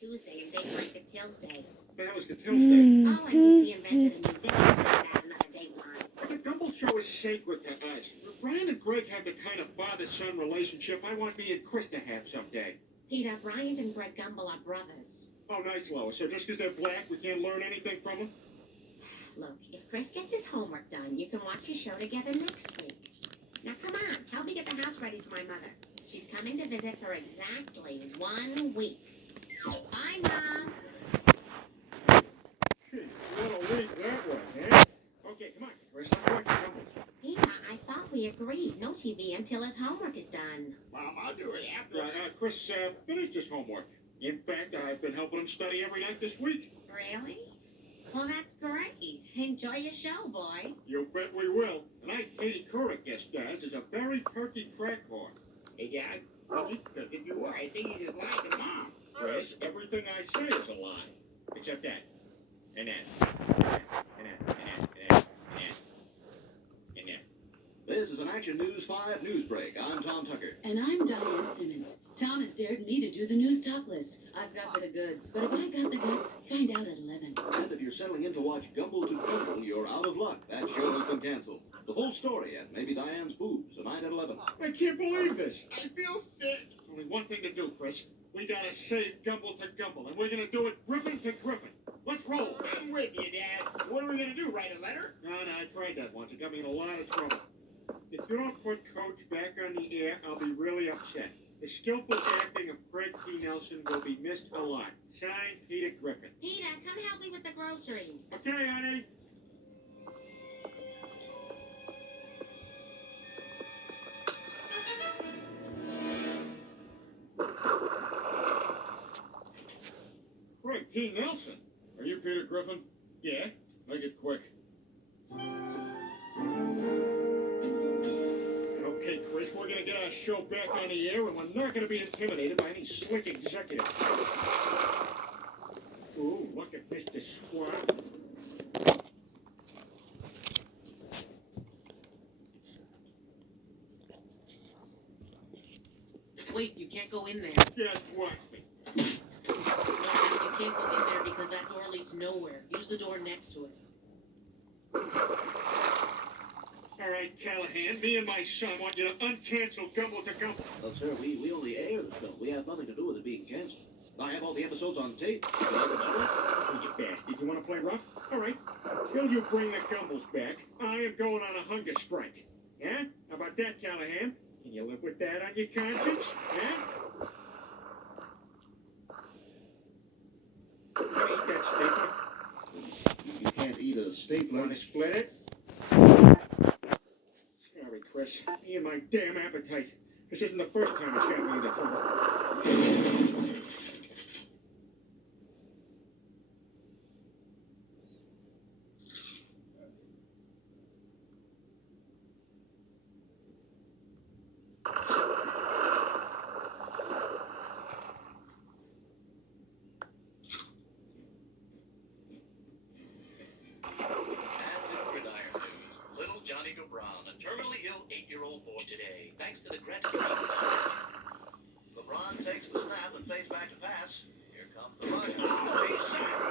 Tuesday and Dateline Catil's Day. The hell is Catil's Day? Oh, NBC invented a new day to add another Dateline. But the Gumbel Show is sacred to us. Brian and Greg have the kind of father-son relationship I want me and Chris to have someday. Peter, Bryant and Greg Gumbel are brothers. Oh, nice, Lois. So just because they're black, we can't learn anything from them? Look, if Chris gets his homework done, you can watch your show together next week. Now, come on, help me get the house ready for my mother. She's coming to visit for exactly 1 week. Bye, Mom. Gee, what a week that was, eh? Okay, come on, Chris. I'm going to Gumbel. Peter, I thought we agreed no TV until his homework is done. Mom, I'll do it after. Chris finished his homework. In fact, I've been helping him study every night this week. Really? Well, that's great. Enjoy your show, boy. You bet we will. Tonight, Katie Couric guest stars as a very perky crack whore. Hey, Dad, what are you cooking? You are. I think you just lied to Mom. Chris, everything I say is a lie. Except that. And that. And that. And that. And that. And that. This is an Action News 5 news break. I'm Tom Tucker. And I'm Diane Simmons. Tom has dared me to do the news topless. I've got the goods, but if I got the guts, find out at 11. And if you're settling in to watch Gumbel to Gumbel, you're out of luck. That show has been canceled. The full story and maybe Diane's boobs tonight at 11. I can't believe this. I feel sick. Only one thing to do, Chris. We gotta save Gumbel to Gumbel, and we're gonna do it Griffin to Griffin. Let's roll. I'm with you, Dad. What are we gonna do? Write a letter? No, I tried that once. It got me in a lot of trouble. If you don't put Coach back on the air, I'll be really upset. The skillful acting of Craig T. Nelson will be missed a lot. Signed, Peter Griffin. Peter, come help me with the groceries. Okay, honey. Craig T. Nelson? Are you Peter Griffin? Yeah. Make it quick. Okay, Chris, we're gonna get our show back on the air, and we're not gonna be intimidated by any slick executive. Ooh, look at Mr. Squat. Wait, you can't go in there. Just watch me. No, you can't go in there because that door leads nowhere. Use the door next to it. All right, Callahan, me and my son want you to uncancel Gumbel to Gumbel. Well, sir, we only air the film. We have nothing to do with it being canceled. I have all the episodes on tape. Can I remember? Oh, you bastard. You want to play rough? All right. Until you bring the Gumbels back, I am going on a hunger strike. Yeah? How about that, Callahan? Can you live with that on your conscience? Yeah? You can eat that stapler. You can't eat a stapler. Want to split it? Sorry, Chris. Me and my damn appetite. This isn't the first time it's got me into trouble. Johnny Gabron, a terminally ill 8-year-old boy today, thanks to the gratitude. LeBron takes the snap and fades back to pass. Here comes the rush. Oh, he's sacked.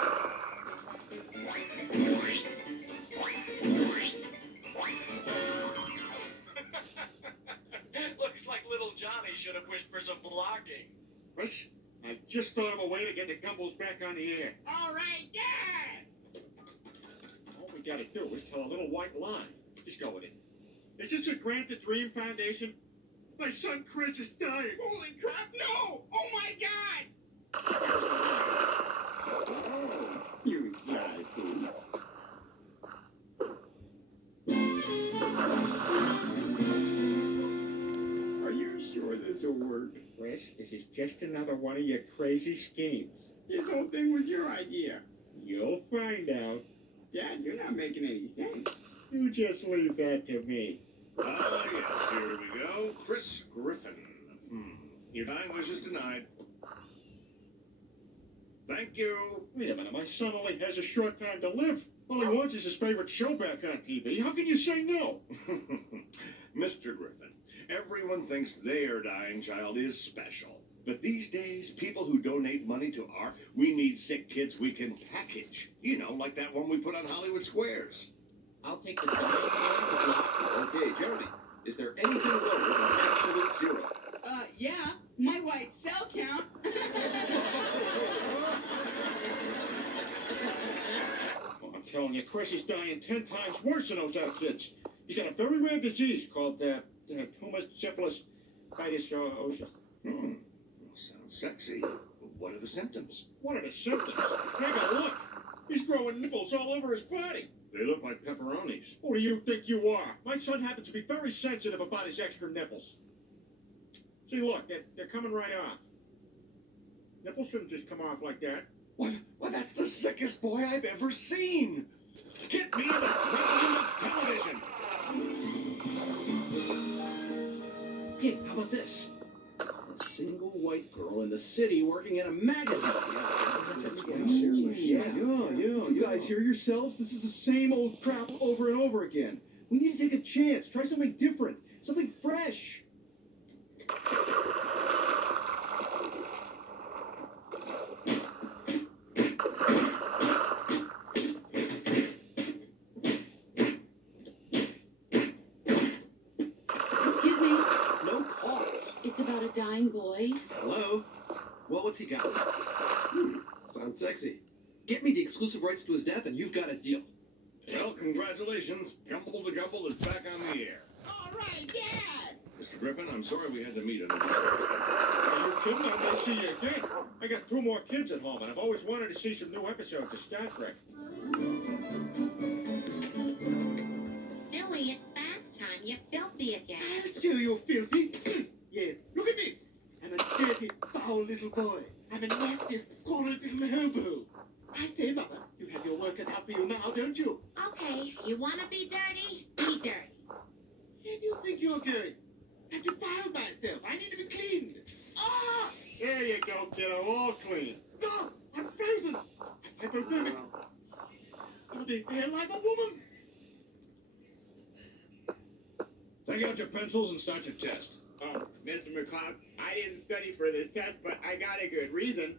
Looks like little Johnny should have wished for some blocking. Chris, I just thought of a way to get the Gumbels back on the air. All right, Dad. All we gotta do is tell a little white lie. Just go with it. Is this a Grant the Dream Foundation? My son Chris is dying. Holy crap, no! Oh my God! Oh, you sly fools. Are you sure this will work? Chris, this is just another one of your crazy schemes. This whole thing was your idea. You'll find out. Dad, you're not making any sense. You just leave that to me. Ah, yes, here we go. Chris Griffin. Your dying wish is denied. Thank you. Wait a minute, my son only has a short time to live. All he wants is his favorite show back on TV. How can you say no? Mr. Griffin, everyone thinks their dying child is special. But these days, people who donate money to art, we need sick kids we can package. You know, like that one we put on Hollywood Squares. I'll take the sign. Okay, Jeremy, is there anything lower than absolute zero? Yeah. My white cell count. Oh, I'm telling you, Chris is dying 10 times worse than those other kids. He's got a very rare disease called Humus Hmm. Sounds sexy. What are the symptoms? What are the symptoms? Take a look. He's growing nipples all over his body. They look like pepperonis. Who do you think you are? My son happens to be very sensitive about his extra nipples. See, look, they're coming right off. Nipples shouldn't just come off like that. What? Well, that's the sickest boy I've ever seen. Get me the president of television. Hey, how about this? A single white girl in the city working in a magazine. Yeah. You guys hear yourselves? This is the same old crap over and over again. We need to take a chance. Try something different. Something fresh. Excuse me. No calls. It's about a dying boy. Hello? Well, what's he got? Sounds sexy. Get me the exclusive rights to his death and you've got a deal. Well, congratulations. Gumble to Gumble is back on the air. All right, Dad. Mr. Griffin, I'm sorry we had to meet under Are you kidding? I may see you again. I got 2 more kids at home, and I've always wanted to see some new episodes of Star Trek. Stewie, it's bath time. You're filthy again. Do you filthy? Yeah, look at me. I'm a dirty, foul little boy. I'm a nasty, squalid little hobo. I say, Mother, you have your work cut out for you now, don't you? Okay, you want to be dirty? Be dirty. And you think you're good? I've defiled myself. I need to be cleaned. Ah! There you go, kiddo, all clean. No! I'm frozen! I'm hypothermic. I'll be here like a woman. Take out your pencils and start your test. Oh, Mr. McCloud, I didn't study for this test, but I got a good reason.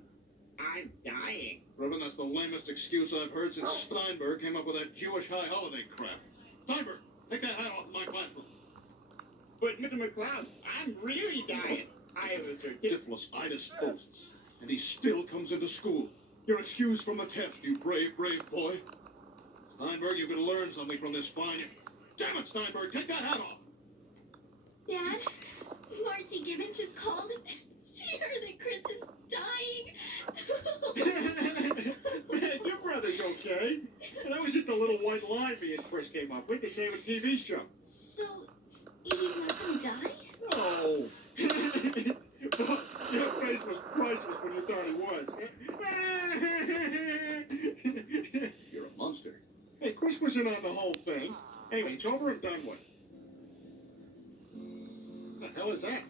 I'm dying. Griffin, that's the lamest excuse I've heard since Steinberg came up with that Jewish high holiday crap. Steinberg, take that hat off in my classroom. But Mr. McCloud, I'm really dying. I have a certificate. Syphilis-itis hosts, and he still comes into school. You're excused from the test, you brave, brave boy. Steinberg, you can learn something from this fine... Damn it, Steinberg, take that hat off! Dad, Marcy Gibbons just called. She heard that Chris is dying. Your brother's okay. That was just a little white line me and Chris came up with to save a TV show. So, he's not gonna die? Oh. Your face was priceless when you thought he was. You're a monster. Hey, Chris wasn't on the whole thing. Anyway, it's over and done with. The hell is that?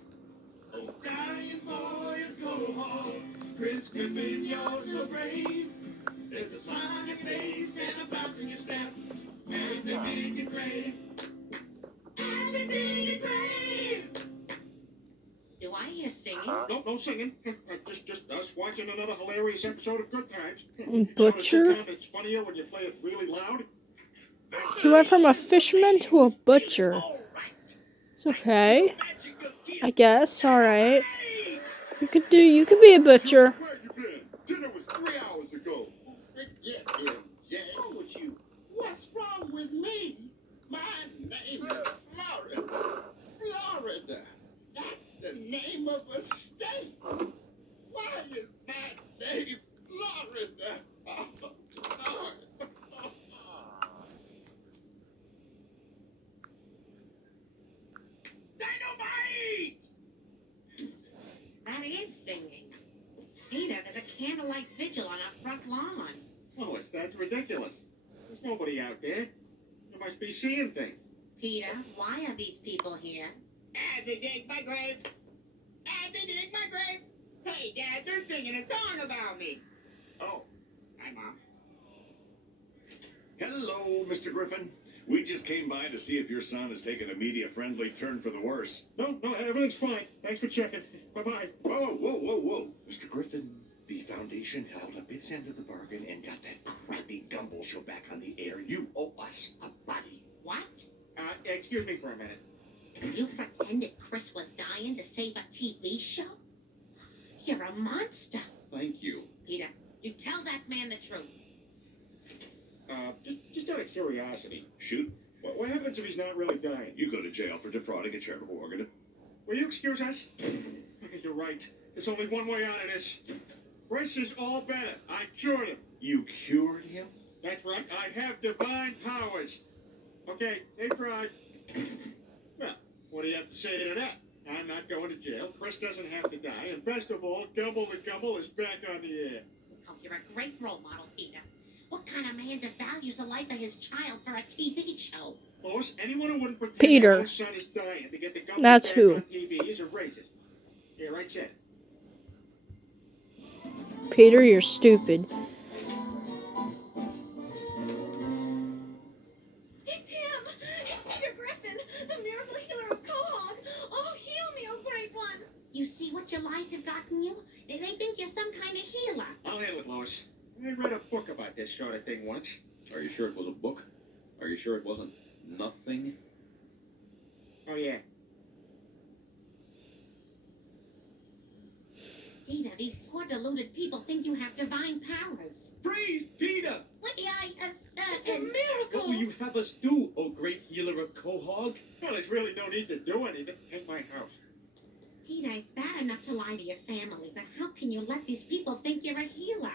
Oh, dying boy, go home. Chris Griffin, you're so brave. There's a smile on your face and a bounce in your step. As they dig your grave. As they dig your grave. Do I hear singing? No, no singing. Just us watching another hilarious episode of Good Times. Butcher? It's funnier when you play it really loud. He went from a fisherman to a butcher. It's okay. I guess, alright. You could be a butcher. Where you been? Dinner was 3 hours ago. Forget him, Jay. What's wrong with you? What's wrong with me? My name is Florida. Florida. That's the name of a state. Why is that name Florida? Dynamite! That is singing. Peter, there's a candlelight vigil on our front lawn. Oh, that's ridiculous. There's nobody out there. You must be seeing things. Peter, why are these people here? As they dig my grave. As they dig my grave. Hey, Dad, they're singing a song about me. Oh, hi, Mom. Hello, Mr. Griffin. We just came by to see if your son has taken a media-friendly turn for the worse. No, everything's fine. Thanks for checking. Bye-bye. Whoa. Mr. Griffin, the Foundation held up its end of the bargain and got that crappy Gumball show back on the air. You owe us a buddy. What? Excuse me for a minute. You pretended Chris was dying to save a TV show? You're a monster. Thank you. Peter, you tell that man the truth. Just out of curiosity, Shoot. what happens if he's not really dying? You go to jail for defrauding a charitable organ. Will you excuse us? You're right. There's only one way out of this. Chris is all better. I cured him. You cured him? That's right. I have divine powers. Okay, they tried. Well, what do you have to say to that? I'm not going to jail. Chris doesn't have to die. And best of all, Gumble the Gumble is back on the air. Oh, you're a great role model, Peter. What kind of man devalues the life of his child for a TV show? Lois, anyone who wouldn't pretend Peter. their own son is dying to get the Gumble That's back who. on TV is a racist. Yeah, right, said. Peter, you're stupid. It's him! It's Peter Griffin, the miracle healer of Quahog. Oh, heal me, oh great one! You see what your lies have gotten you? They think you're some kind of healer. I'll handle it, Lois. I read a book about this sort of thing once. Are you sure it was a book? Are you sure it wasn't nothing? Oh, yeah. Peter, these poor deluded people think you have divine powers. Praise Peter! What? It's a miracle! What will you have us do, O great healer of Quahog? Well, there's really no need to do anything. Take my house. Peter, it's bad enough to lie to your family, but how can you let these people think you're a healer?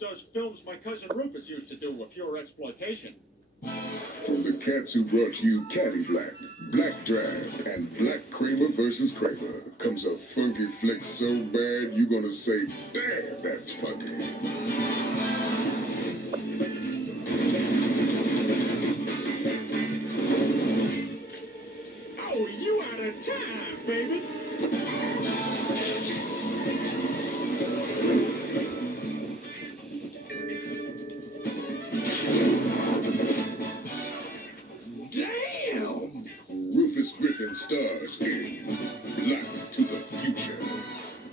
Those films my cousin Rufus used to do were pure exploitation. From the cats who brought you Caddy Black, Black Drive, and Black Kramer versus Kramer comes a funky flick so bad you're gonna say, damn, that's funky. Oh, you out of time, baby. Damn! Rufus Griffin stars in Black to the Future.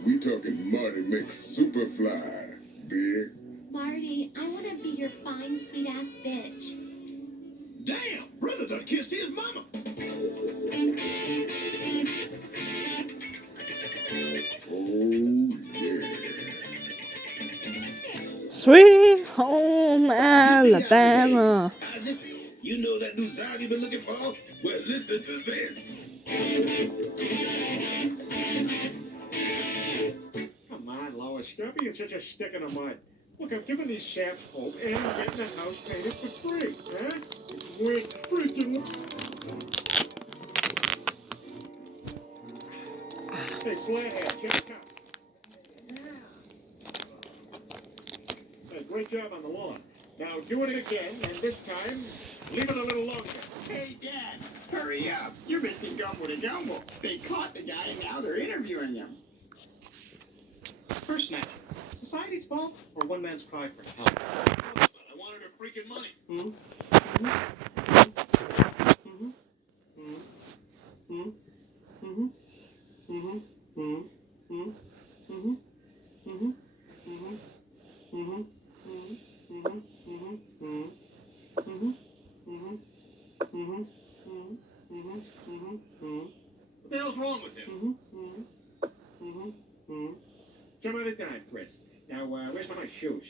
We talking Marty McSuperfly, dig? Marty, I want to be your fine, sweet-ass bitch. Damn! Brother done kissed his mama! Oh, yeah. Sweet home Alabama. Isaac, you know that new sound you've been looking for? Well, listen to this. Come on, Lois. Stop being such a stick in the mud. Look, I'm giving these saps hope, and I'm getting the house painted for free, huh? We're freaking... Hey, Flathead, check it out. Hey, great job on the lawn. Now do it again, and this time, leave it a little longer. Hey, Dad, hurry up. You're missing Gumble to Gumble. They caught the guy and now they're interviewing him. First match. Society's fault or one man's cry for help? I wanted her freaking money. What the hell's wrong with him? Some other time, Chris. Now, where's my shoes?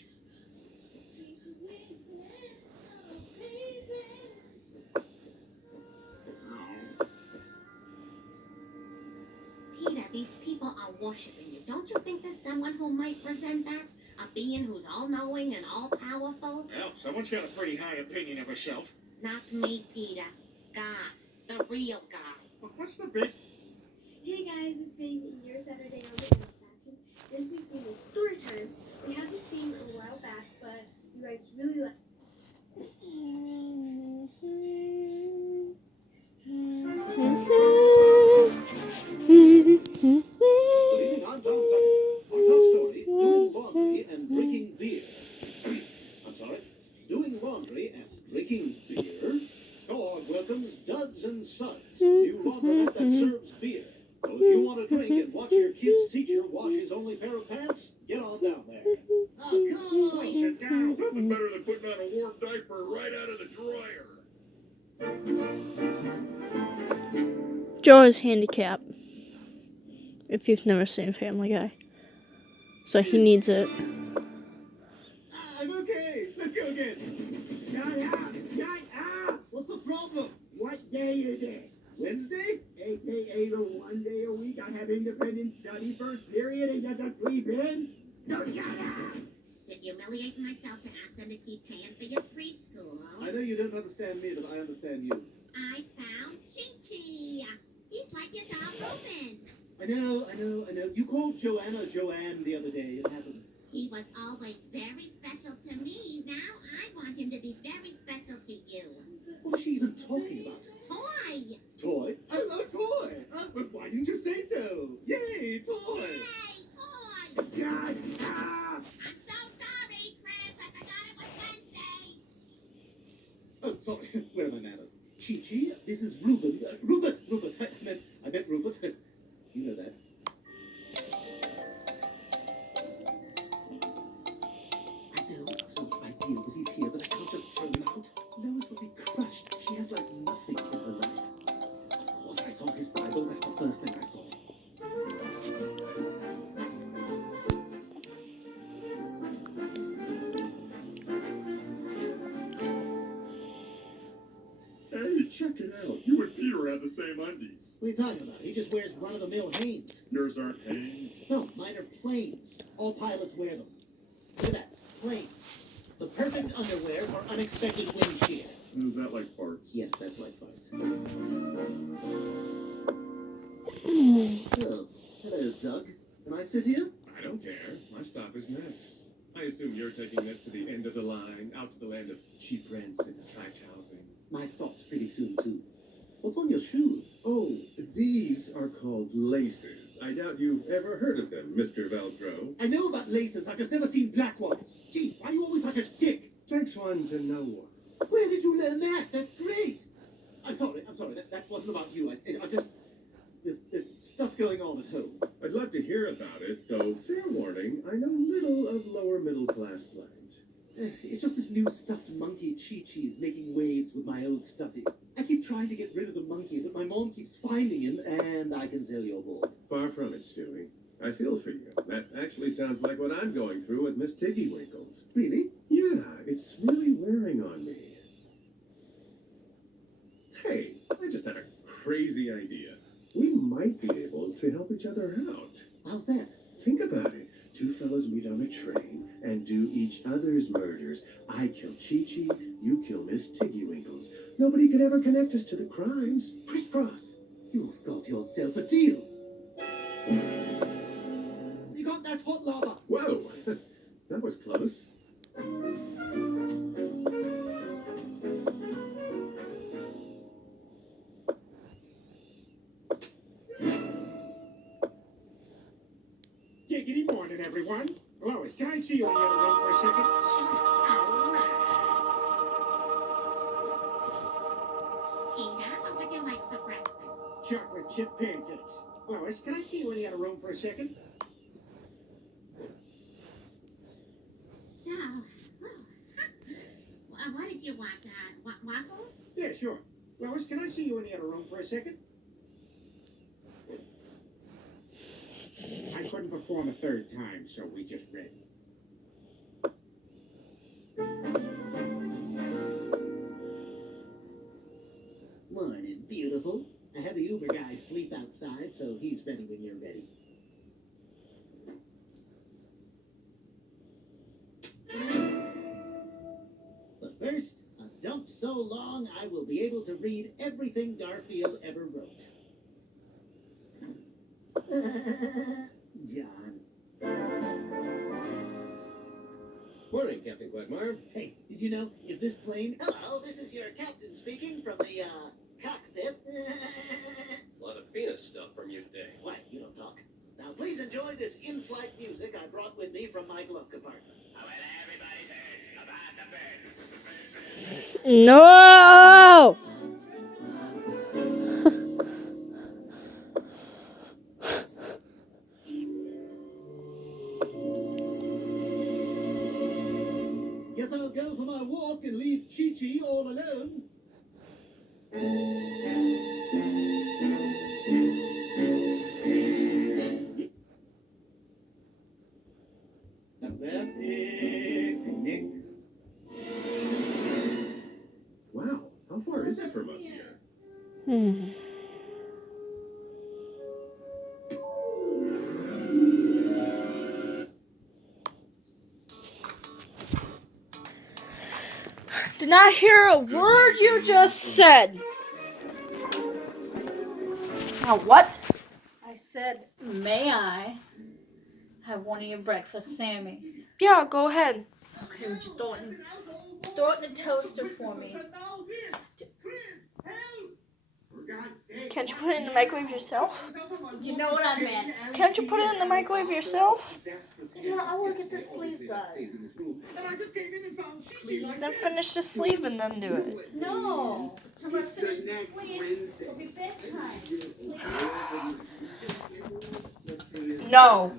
Peter, these people are worshiping you. Don't you think there's someone who might resent that? A being who's all-knowing and all-powerful? Well, someone's got a pretty high opinion of herself. Not me, Peter. God. The real God. Well, what's the big... Hey guys, it's Baby, your Saturday on the Fashion. This week's theme is story time. We had this theme a while back, but you guys really like. Leading on Tom Tucker. Our top story, doing laundry and drinking beer. I'm sorry, doing laundry and drinking beer? nothing better than putting on a warm diaper right out of the dryer. Joe is handicapped. If you've never seen Family Guy. So he needs it. I'm okay. Let's go again. Shut up! Shut up! What's the problem? What day is it? Wednesday? AKA the one day a week I have independent study first period and get to sleep in? No, shut up! To humiliate myself to ask them to keep paying for your preschool. I know you don't understand me, but I understand you. I found Chi-Chi. He's like your dog Ruben. I know. You called Joanna Joanne the other day. It happened. He was always very special to me. Now I want him to be very special to you. What is she even talking about? Toy! Toy? Oh, toy! But why didn't you say so? Yay, toy! Yay, toy! Shut up! I'm so sorry, Chris. I forgot it was Wednesday. Oh, sorry. Where are my manners? Chi-Chi, this is Ruben. Rupert! I meant Rupert. You know that. I know it's not my deal that he's here, but I can't just throw him out. Lois will be crushed. She has like nothing in her life. Of course, I saw his Bible. That's the first thing I saw. Hey, check it out. You and Peter have the same undies. What are you talking about? He just wears run-of-the-mill Hanes. Yours aren't Hanes. No, mine are planes. All pilots wear them. Look at that. Planes. The perfect underwear for unexpected wind shear. Is that like farts? Yes, that's like farts. Oh, hello, Doug. Can I sit here? I don't care. My stop is next. I assume you're taking this to the end of the line, out to the land of cheap rents and tract housing. My stop's pretty soon, too. What's on your shoes? Oh, these are called laces. I doubt you've ever heard of them, Mr. Velcro. I know about laces. I've just never seen black ones. Gee, why are you always such a dick? Takes one to know one. Where did you learn that? That's great. I'm sorry. That wasn't about you. I just... There's stuff going on at home. I'd love to hear about it, though fair warning, I know little of lower middle class plight. It's just this new stuffed monkey Chi-Chi is making waves with my old stuffy. I keep trying to get rid of the monkey, but my mom keeps finding him, and I can tell you're bored. Far from it, Stewie. I feel for you. That actually sounds like what I'm going through with Miss Tiggy Winkles. Really? Yeah, it's really wearing on me. Hey, I just had a crazy idea. We might be able to help each other out. How's that? Think about it. Two fellas meet on a train and do each other's murders. I kill Chi-Chi, you kill Miss Tiggy Winkles. Nobody could ever connect us to the crimes. Crisscross. You've got yourself a deal. You got that hot lava. Whoa, that was close. Giggity morning, everyone. Lois, can I see you in the other room for a second? Peter, what would you like for breakfast? Chocolate chip pancakes. Lois, can I see you in the other room for a second? So, what did you want? Waffles? Yeah, sure. Lois, can I see you in the other room for a second? I couldn't perform a third time, so we just read. Morning, beautiful. I had the Uber guy sleep outside, so he's ready when you're ready. But first, a dump so long I will be able to read everything Garfield ever wrote. John. Morning, Captain Quagmire. Hey, did you know if this plane... Hello, this is your captain speaking from the, cockpit. A lot of penis stuff from you today. What? You don't talk. Now, please enjoy this in-flight music I brought with me from my glove compartment. Everybody's heard about the bird. No! Yes, off and leave Chi-Chi all alone. Up there, picnic. Wow, how far is it from up here? Hmm. Did not hear a word you just said. What? I said, may I have one of your breakfast Sammys? Yeah, go ahead. Okay, would you throw it in the toaster for me? Can't you put it in the microwave yourself? You know what I meant. Can't you put it in the microwave yourself? You know, I will get the sleeve done. Then finish the sleeve and then do it. No, till I finish the sleeve, it'll be bedtime. No.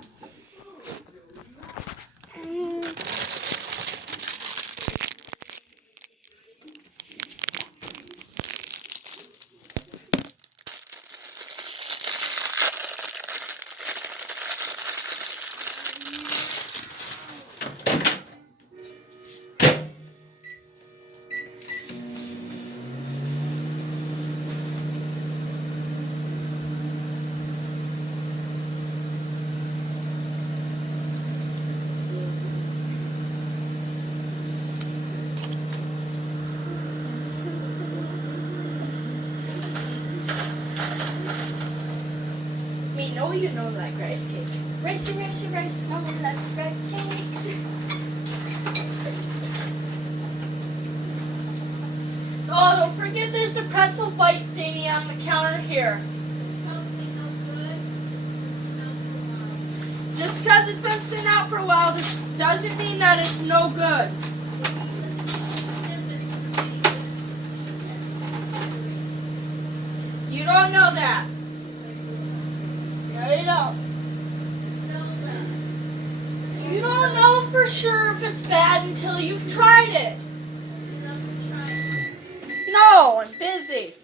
Me know you know like rice cake. Rice, rice, rice, no one likes rice cakes. Oh, don't forget there's the pretzel bite thingy on the counter here. Just because it's been sitting out for a while, this doesn't mean that it's no good. You don't know that. No, you don't. You don't know for sure if it's bad until you've tried it. No, I'm busy.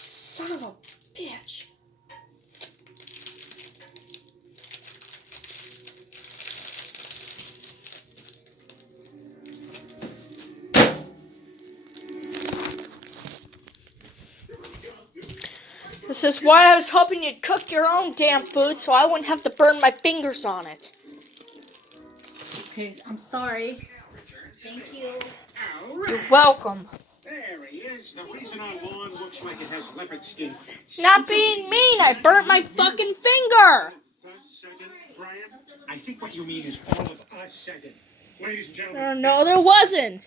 Son of a bitch. This is why I was hoping you'd cook your own damn food so I wouldn't have to burn my fingers on it. Okay, I'm sorry. Thank you. You're welcome. There he is. The reason our lawn looks like it has leopard skin. Not being mean, I burnt my fucking finger. Second, Brian, I think what you mean is all of us second. Ladies and gentlemen. No, there wasn't.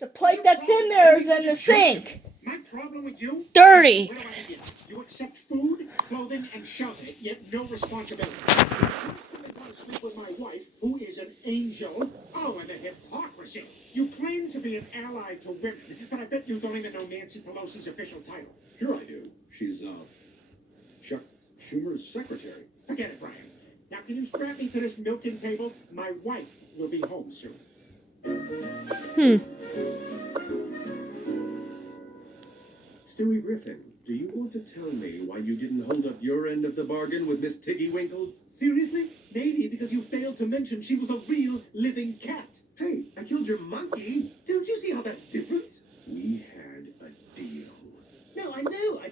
The plate that's in there is in the sink. My problem with you? Dirty. What do I get? You accept food, clothing, and shelter, yet no responsibility. You with my wife, who is an angel. Oh, and the hypocrisy. You claim to be an ally to women, but I bet you don't even know Nancy Pelosi's official title. Sure I do. She's, Chuck Schumer's secretary. Forget it, Brian. Now, can you strap me to this milking table? My wife will be home soon. Stewie Griffin, do you want to tell me why you didn't hold up your end of the bargain with Miss Tiggy Winkles? Seriously? Maybe because you failed to mention she was a real living cat. Hey, I killed your monkey. Don't you see how that's different? We had a deal. No, I know. I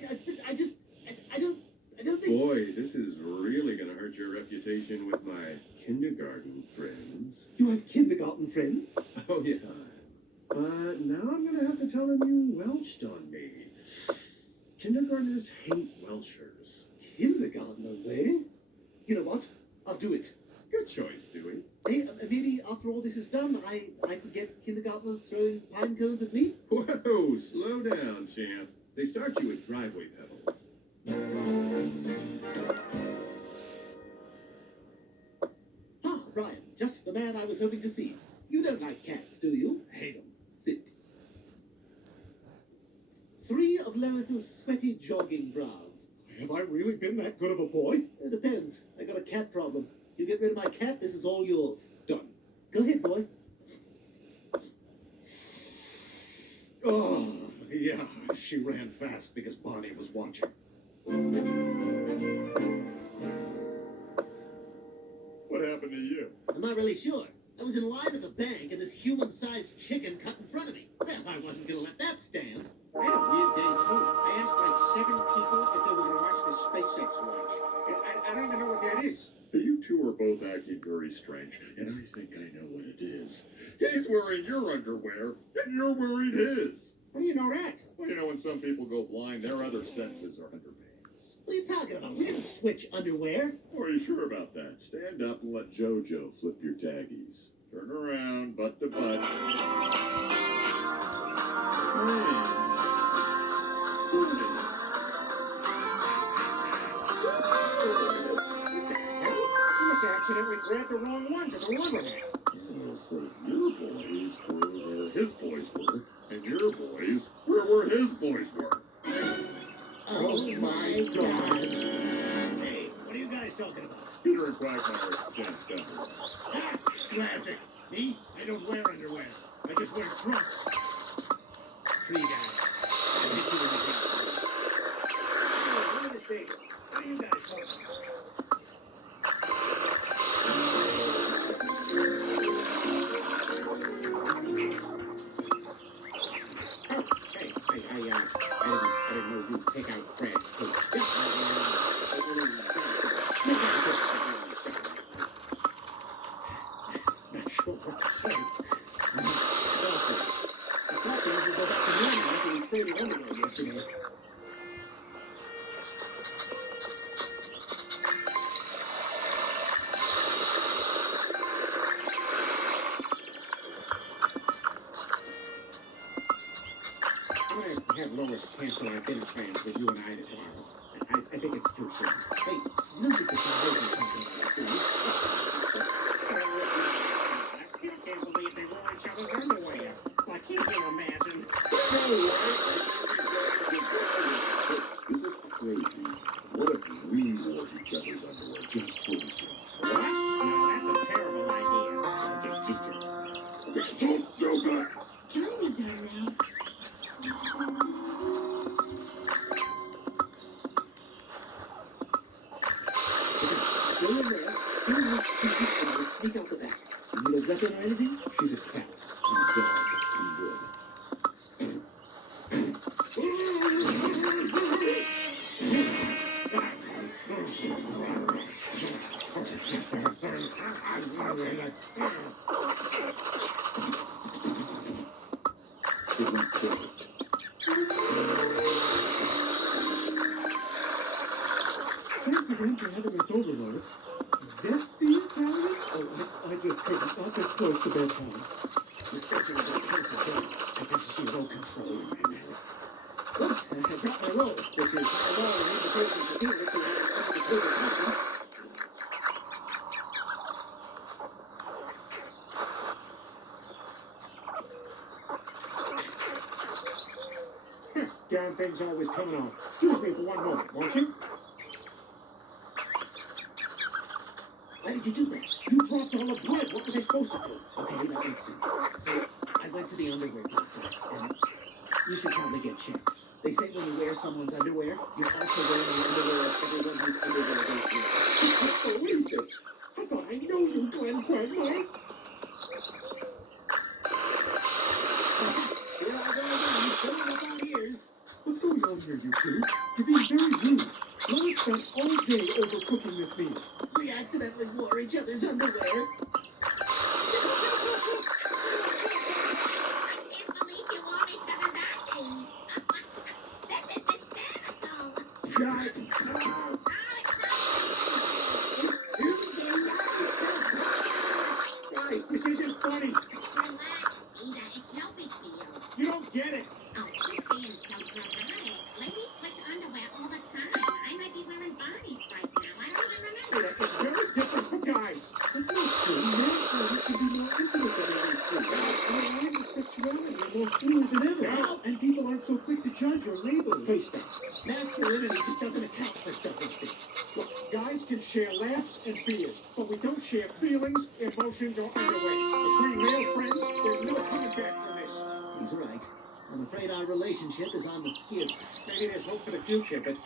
don't think. Boy, this is really gonna hurt your reputation with my kindergarten friends. You have kindergarten friends? Oh, yeah. But now I'm gonna have to tell them you welched on me. Kindergartners hate Welshers. Kindergartners, eh? You know what? I'll do it. Good choice, Stewie. Hey, maybe after all this is done, I could get kindergartners throwing pine cones at me? Whoa, slow down, champ. They start you with driveway pedals. was hoping to see. You don't like cats, do you? Hate them. Sit. 3 of Lois's sweaty jogging bras. Have I really been that good of a boy? It depends. I got a cat problem. You get rid of my cat, this is all yours. Done. Go ahead, boy. Oh, yeah, she ran fast because Bonnie was watching. What happened to you? I'm not really sure. I was in line at the bank and this human-sized chicken cut in front of me. Well, I wasn't gonna let that stand. I had a weird day too. I asked like 7 people if they were gonna watch the SpaceX launch. I don't even know what that is. You two are both acting very strange, and I think I know what it is. He's wearing your underwear, and you're wearing his. How do you know that? Well, you know, when some people go blind, their other senses are underpays. What are you talking about? We didn't switch underwear. Oh, are you sure about that? Stand up and let JoJo flip your taggies. Turn around, butt to butt. Accidentally grabbed the wrong ones at the laundromat. So your boys were where his boys were, and your boys were where his boys were. Oh my God. Hey, what are you guys talking about? Peter and Quagmire danced down. Ah, classic. Me? I don't wear underwear. I just wear trunks. Tree guy. I'll hit you in the face. Hey, wait a second. What are you guys talking about? I didn't know you'd take out Fred's coat. Not sure what to say. I thought things would go back to normal after we traded underwear yesterday. Have Lois cancel our dinner plans with you and I tomorrow. I think it's too soon. Hey, music is amazing something I still can't believe they wore each other's underwear. Like, can't you imagine? No way! This is crazy. What if we wore each other's underwear just for the joke? What? No, that's a terrible idea. Just don't do that! Can I be done now? Sneak out the back. You need a weapon or anything? She's a cat. I'm a dog. I'm good. Thanks again for having us over, Lois. Zesty Italian? Oh, I just couldn't. Not this close to bedtime. This person is a pencil game. I got to see roll control in my mouth. Oops, I dropped my roll, which is my roll and invitation to Peter to have an under-the-table conference. Damn thing's always coming off. Excuse me for one moment, won't you? Why did you do that? You dropped all the blood. What was I supposed to do? Okay, that makes sense. So, I went to the underwear place, and you should probably get checked. They say when you wear someone's underwear, you're also wearing the underwear of everyone whose underwear goes with. I can't believe this. I thought I knew you, Glenn Quagmire. Here I go again, filling up our ears. What's going on here, you two? You're being very rude. Lois spent all day overcooking this meal. We accidentally wore each other's underwear. This isn't funny. Relax, Peter. It's no big deal. You don't get it. Oh, quit being so dramatic. Ladies switch underwear all the time. I might be wearing Barney's right now. I don't even remember. It's very different for guys. That's not true. Men are used to be more Online with sexuality are more fluid than ever. And people aren't so quick to judge or label. Hey, stop. Masculinity just doesn't account for stuff like this. Look, guys can share laughs and fears, but we don't share feelings, emotions, or underwear. Between male friends, there's no coming back from this. He's right. I'm afraid our relationship is on the skids. Maybe there's hope for the future, but